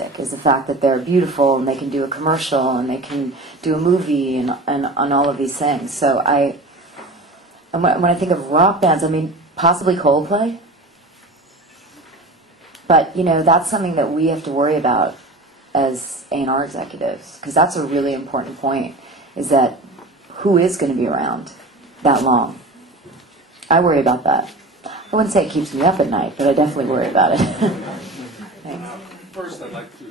fantastic, is the fact that they're beautiful and they can do a commercial and they can do a movie and all of these things. So when I think of rock bands, I mean, possibly Coldplay. But, that's something that we have to worry about as A&R executives, because that's a really important point, is that who is going to be around that long? I worry about that. I wouldn't say it keeps me up at night, but I definitely worry about it. Thanks. First, I'd like to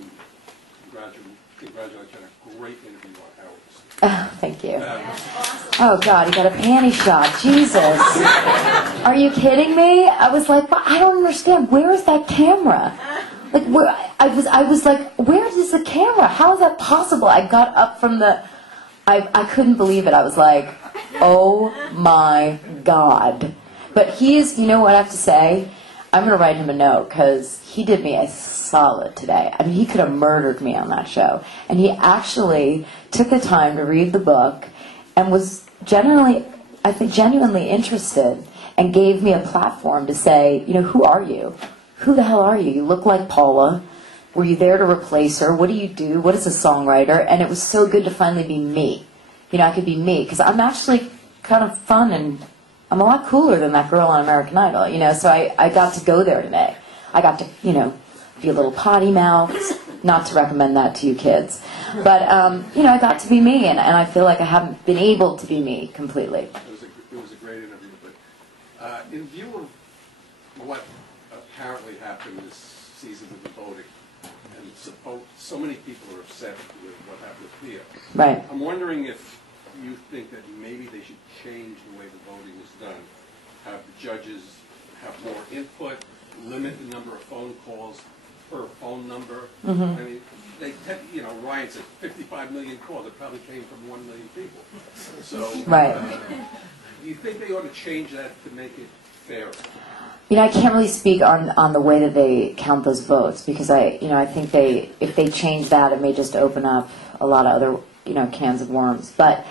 congratulate you on a great interview on Howard. Oh, thank you. Oh, God, you got a panty shot. Jesus. Are you kidding me? I was like, well, I don't understand. Where is that camera? Like, I was like, where is the camera? How is that possible? I got up from the... I couldn't believe it. I was like, oh, my God. But you know what I have to say? I'm going to write him a note, because he did me a solid today. I mean, he could have murdered me on that show. And he actually took the time to read the book and was genuinely interested and gave me a platform to say, who are you? Who the hell are you? You look like Paula. Were you there to replace her? What do you do? What is a songwriter? And it was so good to finally be me. I could be me, because I'm actually kind of fun, and I'm a lot cooler than that girl on American Idol, so I got to go there today. I got to, be a little potty mouth, not to recommend that to you kids. But, I got to be me, and I feel like I haven't been able to be me completely. It was a great interview, but in view of what apparently happened this season with the voting, and so many people are upset with what happened with Pia. Right. I'm wondering if you think that maybe they should change the way the voting is done, have the judges have more input, limit the number of phone calls per phone number. Mm-hmm. I mean, Ryan said 55 million calls. It probably came from 1 million people. So, right. Do you think they ought to change that to make it fair? I can't really speak on the way that they count those votes, because I think if they change that, it may just open up a lot of other cans of worms. But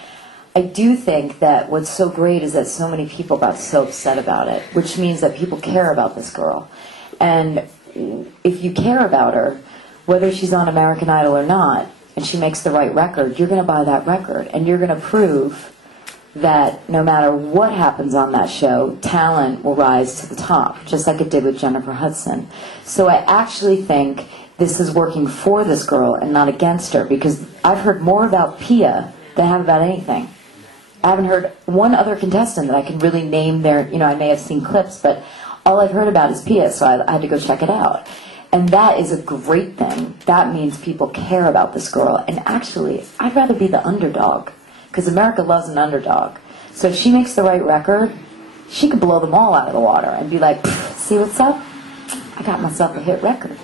I do think that what's so great is that so many people got so upset about it, which means that people care about this girl. And if you care about her, whether she's on American Idol or not, and she makes the right record, you're going to buy that record, and you're going to prove that no matter what happens on that show, talent will rise to the top, just like it did with Jennifer Hudson. So I actually think this is working for this girl and not against her, because I've heard more about Pia than I have about anything. I haven't heard one other contestant that I can really name their, I may have seen clips, but all I've heard about is Pia, so I had to go check it out. And that is a great thing. That means people care about this girl. And actually, I'd rather be the underdog, because America loves an underdog. So if she makes the right record, she could blow them all out of the water and be like, see what's up? I got myself a hit record.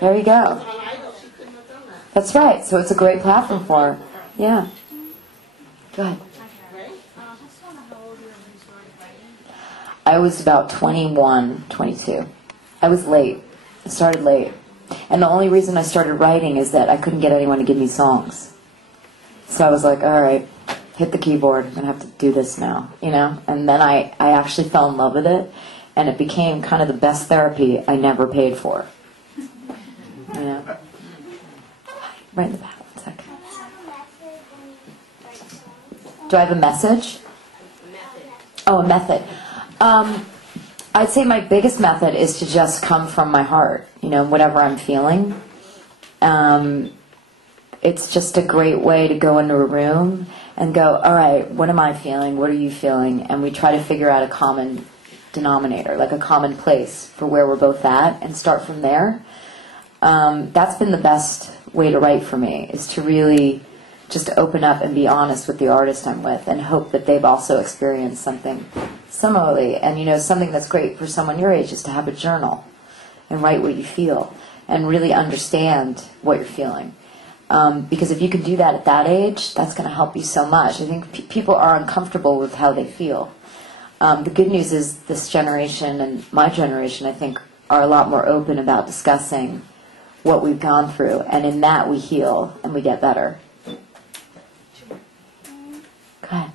There you go. That's right. So it's a great platform for her. Yeah. Go ahead. I was about 21, 22. I was late. I started late. And the only reason I started writing is that I couldn't get anyone to give me songs. So I was like, all right, hit the keyboard. I'm going to have to do this now, And then I actually fell in love with it. And it became kind of the best therapy I never paid for. Right in the back, 1 second. Do I have a message? Oh, a method. I'd say my biggest method is to just come from my heart, whatever I'm feeling. It's just a great way to go into a room and go, all right, what am I feeling? What are you feeling? And we try to figure out a common denominator, like a common place for where we're both at, and start from there. That's been the best way to write for me, is to really just open up and be honest with the artist I'm with, and hope that they've also experienced something similarly. And something that's great for someone your age is to have a journal and write what you feel and really understand what you're feeling. Because if you can do that at that age, that's going to help you so much. I think people are uncomfortable with how they feel. The good news is this generation and my generation, I think, are a lot more open about discussing what we've gone through, and in that we heal and we get better. Go ahead.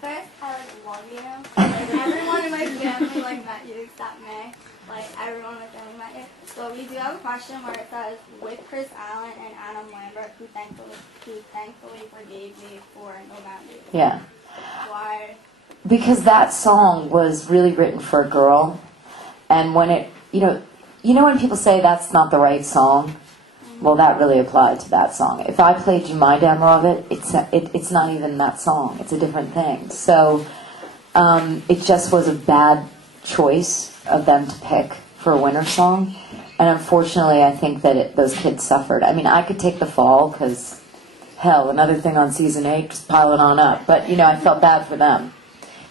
First, I love you. Everyone in my family met you except me. So we do have a question where it says, with Chris Allen and Adam Lambert, who thankfully forgave me for November. Yeah. Why? Because that song was really written for a girl, and when it, you know when people say that's not the right song, well, that really applied to that song. If I played you my demo of it, it's not even that song. It's a different thing. So it just was a bad choice of them to pick for a winter song, and unfortunately, I think that those kids suffered. I mean, I could take the fall because, hell, another thing on season 8, just pile it on up. But I felt bad for them,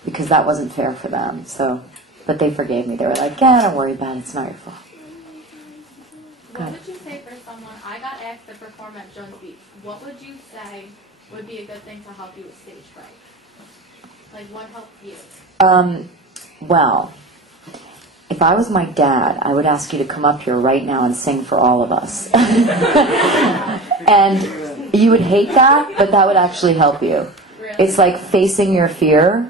because that wasn't fair for them. So, but they forgave me. They were like, "Yeah, don't worry about it. It's not your fault." What would you say for someone, I got asked to perform at Jones Beach, what would you say would be a good thing to help you with stage fright? Like, what helped you? Well, if I was my dad, I would ask you to come up here right now and sing for all of us. And you would hate that, but that would actually help you. Really? It's like facing your fear.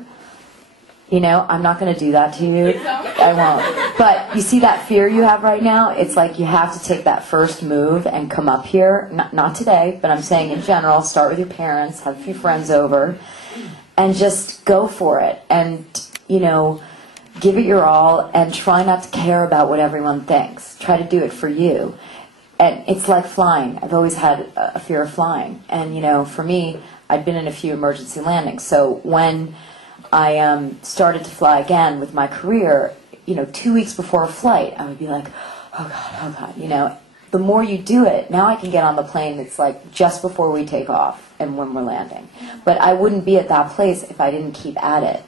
I'm not going to do that to you. I won't. But you see that fear you have right now? It's like you have to take that first move and come up here. Not today, but I'm saying in general, start with your parents, have a few friends over, and just go for it. And, give it your all and try not to care about what everyone thinks. Try to do it for you. And it's like flying. I've always had a fear of flying. And, for me, I'd been in a few emergency landings. So when I started to fly again with my career, 2 weeks before a flight, I would be like, oh God. The more you do it, now I can get on the plane, it's like just before we take off and when we're landing. But I wouldn't be at that place if I didn't keep at it.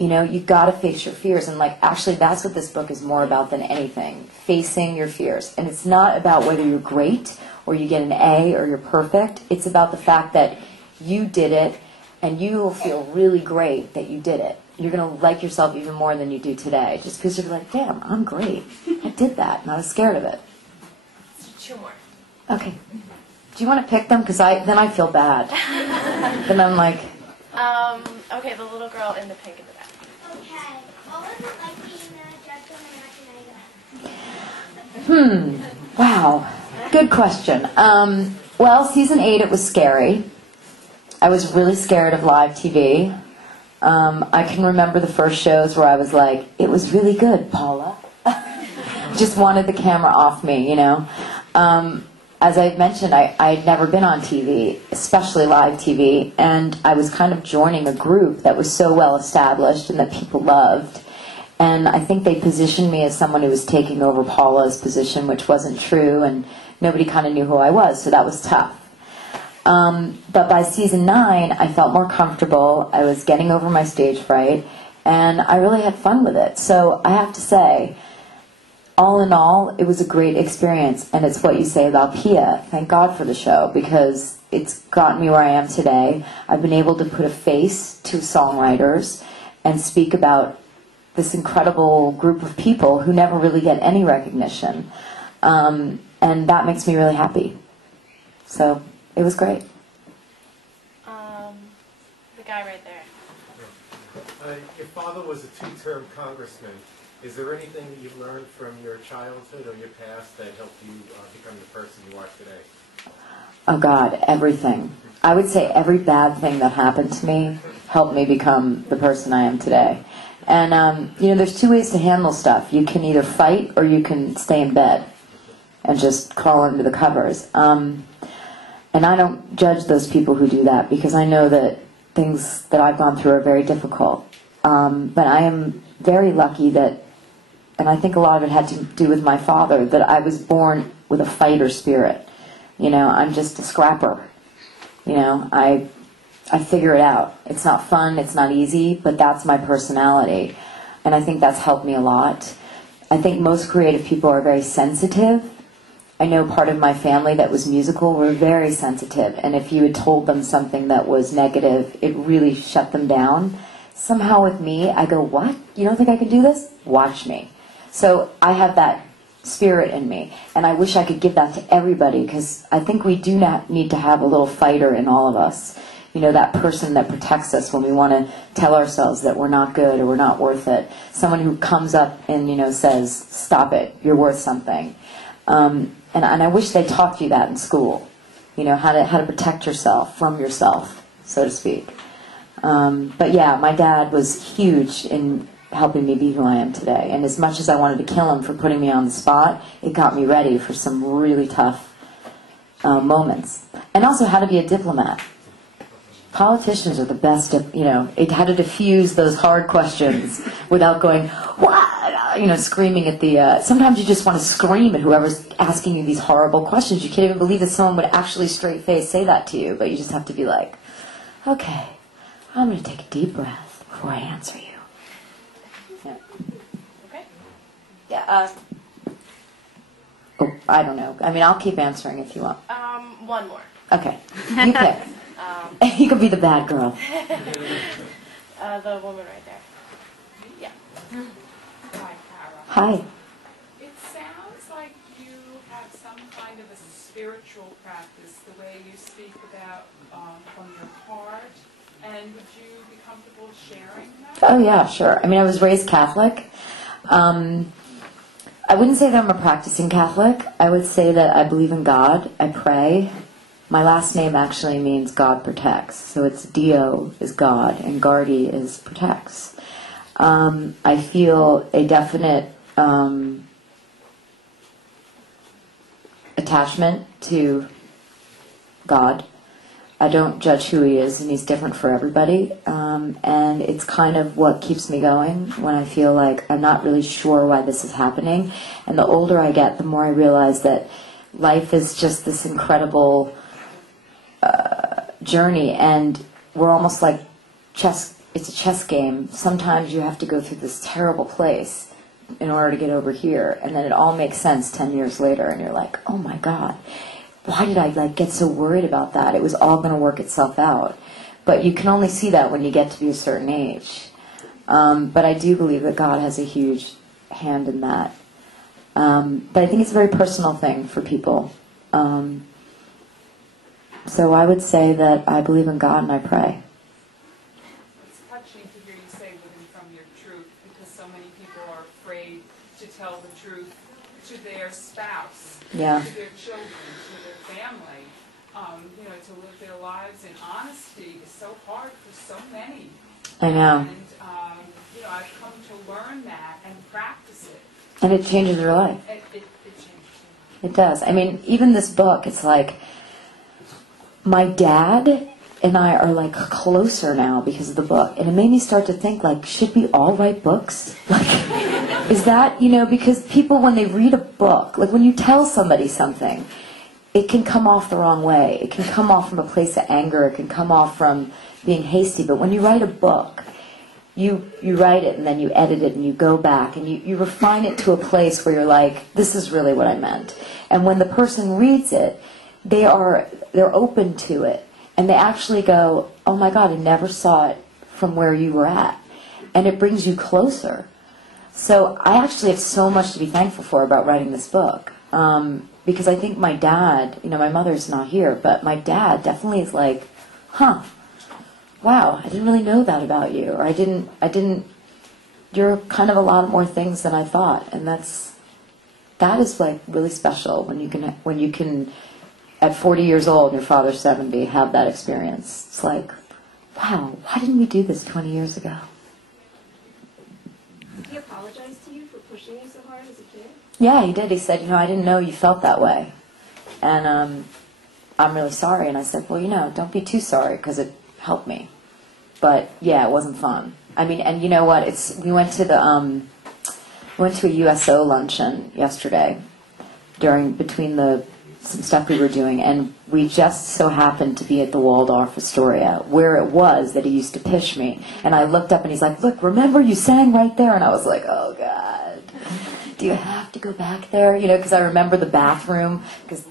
You got to face your fears. And actually that's what this book is more about than anything, facing your fears. And it's not about whether you're great or you get an A or you're perfect. It's about the fact that you did it, and you will feel really great that you did it. You're going to like yourself even more than you do today, just because you're like, damn, I'm great. I did that, and I was scared of it. 2 more. Okay. Do you want to pick them? Because then I feel bad. Then I'm like... Okay, the little girl in the pink in the back. Okay. What was it like being a judge on American Idol? Wow. Good question. Well, season 8, it was scary. I was really scared of live TV. I can remember the first shows where I was like, it was really good, Paula. Just wanted the camera off me, As I mentioned, I had never been on TV, especially live TV, and I was kind of joining a group that was so well established and that people loved. And I think they positioned me as someone who was taking over Paula's position, which wasn't true, and nobody kind of knew who I was, so that was tough. But by season 9, I felt more comfortable. I was getting over my stage fright, and I really had fun with it. So I have to say, all in all, it was a great experience, and it's what you say about Pia. Thank God for the show, because it's gotten me where I am today. I've been able to put a face to songwriters and speak about this incredible group of people who never really get any recognition. And that makes me really happy. So it was great. The guy right there. Your father was a 2-term congressman. Is there anything that you've learned from your childhood or your past that helped you become the person you are today? Oh God, everything. I would say every bad thing that happened to me helped me become the person I am today. And, there's 2 ways to handle stuff. You can either fight or you can stay in bed and just crawl under the covers. And I don't judge those people who do that, because I know that things that I've gone through are very difficult. But I am very lucky that, and I think a lot of it had to do with my father, that I was born with a fighter spirit. I'm just a scrapper. I figure it out. It's not fun, it's not easy, but that's my personality. And I think that's helped me a lot. I think most creative people are very sensitive. I know part of my family that was musical were very sensitive, and if you had told them something that was negative, it really shut them down. Somehow with me, I go, what? You don't think I can do this? Watch me. So I have that spirit in me, and I wish I could give that to everybody, because I think we do not need to have a little fighter in all of us. You know, that person that protects us when we want to tell ourselves that we're not good or we're not worth it. Someone who comes up and, you know, says, stop it, you're worth something. And I wish they taught you that in school. You know, how to protect yourself from yourself, so to speak. But yeah, my dad was huge in helping me be who I am today. And as much as I wanted to kill him for putting me on the spot, it got me ready for some really tough moments. And also how to be a diplomat. Politicians are the best, you know, how to diffuse those hard questions without going, what? You know, screaming at the, sometimes you just want to scream at whoever's asking you these horrible questions. You can't even believe that someone would actually straight face say that to you, but you just have to be like, okay, I'm going to take a deep breath before I answer you. Yeah. Okay. Yeah, oh, I don't know. I mean, I'll keep answering if you want. One more. Okay, you pick. You could be the bad girl. The woman right there. Yeah. Hi, Kara. Hi. It sounds like you have some kind of a spiritual practice, the way you speak about from your heart. And would you be comfortable sharing that? Oh, yeah, sure. I mean, I was raised Catholic. I wouldn't say that I'm a practicing Catholic. I would say that I believe in God. I pray. My last name actually means God protects. So it's Dio is God and Guardi is protects. I feel a definite attachment to God. I don't judge who he is, and he's different for everybody. And it's kind of what keeps me going when I feel like I'm not really sure why this is happening. And the older I get, the more I realize that life is just this incredible journey, and we're almost like chess. It's a chess game. Sometimes you have to go through this terrible place in order to get over here, and then it all makes sense 10 years later, and you're like, oh my God, why did I get so worried about that? It was all going to work itself out. But you can only see that when you get to be a certain age. But I do believe that God has a huge hand in that. But I think it's a very personal thing for people. So I would say that I believe in God and I pray. It's touching to hear you say living from your truth, because so many people are afraid to tell the truth to their spouse, Yeah. to their children, to their family. You know, to live their lives in honesty is so hard for so many. I know. And, you know, I've come to learn that and practice it. And it changes your life. It changes your life. It does. I mean, even this book, it's like, my dad and I are like closer now because of the book. And it made me start to think, like, should we all write books? Like, is that, you know, because people, when they read a book, like when you tell somebody something, it can come off the wrong way. It can come off from a place of anger. It can come off from being hasty. But when you write a book, you write it and then you edit it and you go back and you refine it to a place where you're like, this is really what I meant. And when the person reads it, they're open to it, and they actually go, oh my God, I never saw it from where you were at, and it brings you closer. So I actually have so much to be thankful for about writing this book, because I think my dad, you know, my mother's not here, but my dad definitely is like, huh, wow, I didn't really know that about you, or I didn't, you're kind of a lot more things than I thought, and that is like really special when you can at 40 years old, your father's 70, have that experience. It's like, wow, why didn't we do this 20 years ago? Did he apologize to you for pushing you so hard as a kid? Yeah, he did. He said, you know, I didn't know you felt that way. And I'm really sorry. And I said, well, you know, don't be too sorry because it helped me. But, yeah, it wasn't fun. I mean, and you know what? We went to a USO luncheon yesterday between some stuff we were doing, and we just so happened to be at the Waldorf Astoria, where it was that he used to pitch me. And I looked up and he's like, look, remember you sang right there? And I was like, oh God, do you have to go back there? You know, because I remember the bathroom, because,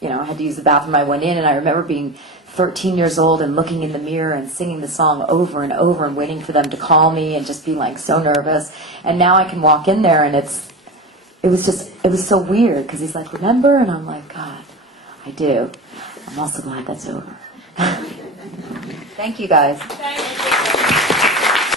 you know, I had to use the bathroom. I went in and I remember being 13 years old and looking in the mirror and singing the song over and over and waiting for them to call me and just being like so nervous. And now I can walk in there and it was so weird because he's like, remember? And I'm like, God, I do. I'm also glad that's over. Thank you, guys. Thank